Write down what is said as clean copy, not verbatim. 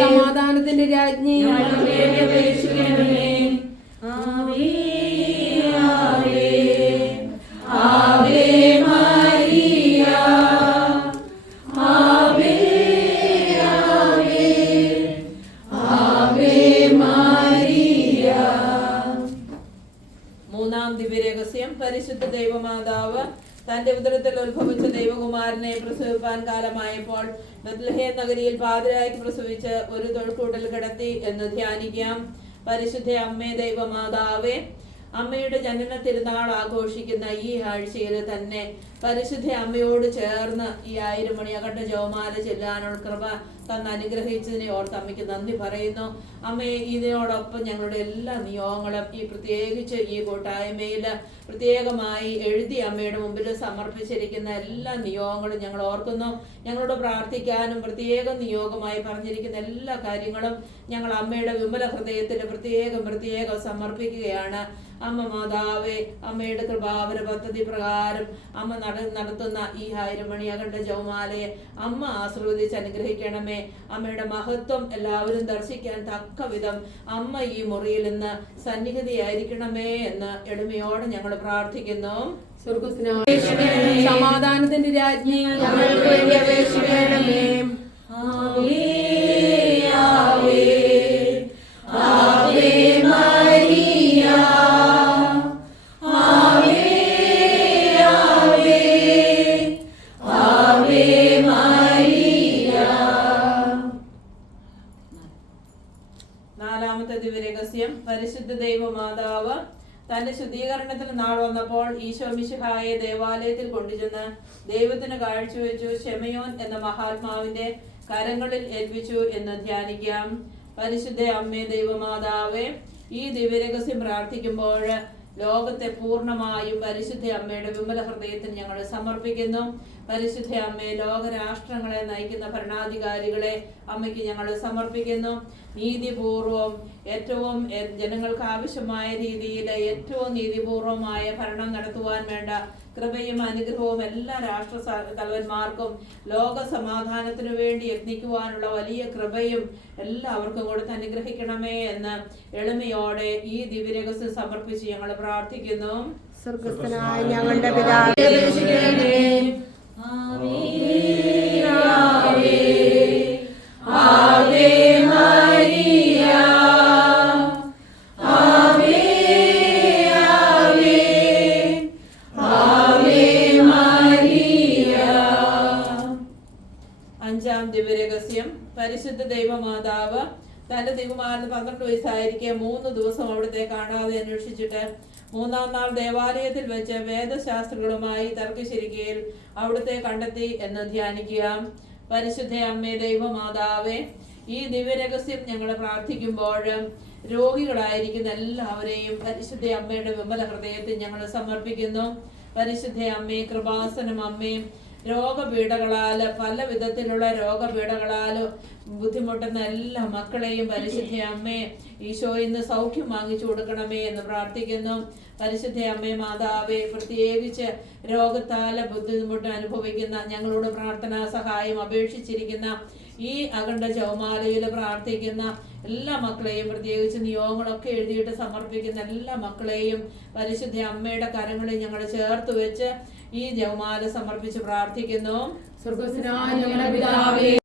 സമാധാനത്തിന്റെ രാജ്ഞി, മൂന്നാം ദിവ്യരഹസ്യം. പരിശുദ്ധ ദൈവമാതാവ് തന്റെ ഉദരത്തിൽ ഉത്ഭവിച്ച ദൈവകുമാരനെ പ്രസവിപ്പാൻ കാലമായപ്പോൾ ബത്ലഹേം നഗരിയിൽ പാതിരായ്ക്ക് പ്രസവിച്ച് ഒരു തൊഴുക്കൂട്ടിൽ കിടത്തി എന്ന് ധ്യാനിക്കാം. പരിശുദ്ധ അമ്മേ ദൈവമാതാവേ, അമ്മയുടെ ജനന തിരുനാൾ ആഘോഷിക്കുന്ന ഈ ആഴ്ചയിൽ തന്നെ പരിശുദ്ധ അമ്മയോട് ചേർന്ന് ഈ 1000 മണി അഖണ്ഡ ജപമാല ചെല്ലാനുള്ള കൃപ തന്ന് അനുഗ്രഹിച്ചതിനെ ഓർത്ത് അമ്മയ്ക്ക് നന്ദി പറയുന്നു. അമ്മയെ ഇതിനോടൊപ്പം ഞങ്ങളുടെ എല്ലാ നിയോഗങ്ങളും ഈ പ്രത്യേകിച്ച് ഈ കൂട്ടായ്മയിൽ പ്രത്യേകമായി എഴുതി അമ്മയുടെ മുമ്പിൽ സമർപ്പിച്ചിരിക്കുന്ന എല്ലാ നിയോഗങ്ങളും ഞങ്ങൾ ഓർക്കുന്നു. ഞങ്ങളോട് പ്രാർത്ഥിക്കാനും പ്രത്യേകം നിയോഗമായി പറഞ്ഞിരിക്കുന്ന എല്ലാ കാര്യങ്ങളും ഞങ്ങൾ അമ്മയുടെ വിമല ഹൃദയത്തിൽ പ്രത്യേകം സമർപ്പിക്കുകയാണ്. അമ്മ മാതാവേ, അമ്മയുടെ കൃപാവര പദ്ധതി പ്രകാരം അമ്മ നടത്തുന്ന ഈ 1000 മണി അഖണ്ഡ ജപമാലയെ അമ്മ ആശീർവദിച്ച് അനുഗ്രഹിക്കണമേ. അമ്മയുടെ മഹത്വം എല്ലാവരും ദർശിക്കാൻ തക്ക വിധം അമ്മ ഈ മുറിയിൽ നിന്ന് സന്നിഹിതയായിരിക്കണമേ എന്ന് എളിമയോടെ ഞങ്ങൾ പ്രാർത്ഥിക്കുന്നു. സമാധാനത്തിന്റെ രാജ്ഞി, ഞങ്ങൾക്ക് വേണ്ടി അപേക്ഷിക്കണമേ. നാലാമത്തെ ദിവ്യരഹസ്യം. പരിശുദ്ധ ദൈവമാതാവ് തന്റെ ശുദ്ധീകരണത്തിന് നാൾ വന്നപ്പോൾ ഈശോ മിശിഹായെ ദേവാലയത്തിൽ കൊണ്ടുചെന്ന് ദൈവത്തിന് കാഴ്ചവെച്ചു ശെമയോൻ എന്ന മഹാത്മാവിന്റെ കരങ്ങളിൽ ഏൽപ്പിച്ചു എന്ന് ധ്യാനിക്കാം. പരിശുദ്ധ അമ്മേ ദൈവമാതാവേ, ഈ ദിവ്യരഹസ്യം പ്രാർത്ഥിക്കുമ്പോൾ ലോകത്തെ പൂർണ്ണമായും പരിശുദ്ധ അമ്മയുടെ വിമല ഹൃദയത്തിന് ഞങ്ങൾ സമർപ്പിക്കുന്നു. പരിശുദ്ധ അമ്മയെ ലോകരാഷ്ട്രങ്ങളെ നയിക്കുന്ന ഭരണാധികാരികളെ അമ്മയ്ക്ക് ഞങ്ങൾ സമർപ്പിക്കുന്നു. നീതിപൂർവം ഏറ്റവും ജനങ്ങൾക്ക് ആവശ്യമായ രീതിയിൽ ഏറ്റവും നീതിപൂർവമായ ഭരണം നടത്തുവാൻ വേണ്ട കൃപയും അനുഗ്രഹവും എല്ലാ രാഷ്ട്ര തലവന്മാർക്കും ലോക സമാധാനത്തിനു വേണ്ടി യത്നിക്കുവാനുള്ള വലിയ കൃപയും എല്ലാവർക്കും കൊടുത്ത് അനുഗ്രഹിക്കണമേ എന്ന് എളിമയോടെ ഈ ദിവ്യരഹസ്യം സമർപ്പിച്ച് ഞങ്ങൾ പ്രാർത്ഥിക്കുന്നു. സ്വർഗ്ഗസ്ഥനായ ഞങ്ങളുടെ പിതാവേ, അഞ്ചാം ദിവ്യരഹസ്യം. പരിശുദ്ധ ദൈവമാതാവ് തന്റെ ദൈവമാരന് 12 വയസ്സായിരിക്കെ 3 ദിവസം അവിടുത്തെ കാണാതെ അന്വേഷിച്ചിട്ട് 3-ാം നാൾ ദേവാലയത്തിൽ വെച്ച് വേദശാസ്ത്രികളുമായി തർക്കിച്ചിരിക്കയിൽ അവിടുത്തെ കണ്ടെത്തി എന്ന് ധ്യാനിക്കുക. പരിശുദ്ധ അമ്മേ ദൈവമാതാവേ, ഈ ദിവ്യരഹസ്യം ഞങ്ങൾ പ്രാർത്ഥിക്കുമ്പോൾ രോഗികളായിരിക്കുന്ന എല്ലാവരെയും പരിശുദ്ധ അമ്മയുടെ വിമല ഹൃദയത്തിൽ ഞങ്ങൾ സമർപ്പിക്കുന്നു. പരിശുദ്ധ അമ്മേ, കൃപാസനം അമ്മേ, രോഗപീഠകളാൽ പല വിധത്തിലുള്ള രോഗപീഠകളാൽ ബുദ്ധിമുട്ടുന്ന എല്ലാ മക്കളെയും പരിശുദ്ധ അമ്മേ ഈശോയിൽ നിന്ന് സൗഖ്യം വാങ്ങിച്ചു കൊടുക്കണമേ എന്ന് പ്രാർത്ഥിക്കുന്നു. പരിശുദ്ധ അമ്മേ മാതാവേ, പ്രത്യേകിച്ച് രോഗത്താൽ ബുദ്ധിമുട്ട് അനുഭവിക്കുന്ന ഞങ്ങളോട് പ്രാർത്ഥനാ സഹായം അപേക്ഷിച്ചിരിക്കുന്ന ഈ അഖണ്ഡ ജപമാലയിൽ പ്രാർത്ഥിക്കുന്ന എല്ലാ മക്കളെയും, പ്രത്യേകിച്ച് നിയോഗങ്ങളൊക്കെ എഴുതിയിട്ട് സമർപ്പിക്കുന്ന എല്ലാ മക്കളെയും പരിശുദ്ധ അമ്മയുടെ കരങ്ങളിൽ ഞങ്ങൾ ചേർത്ത് വെച്ച് ഈ ജപമാല സമർപ്പിച്ച് പ്രാർത്ഥിക്കുന്നു. സ്വർഗ്ഗസ്ഥനായ ഞങ്ങളുടെ പിതാവേ,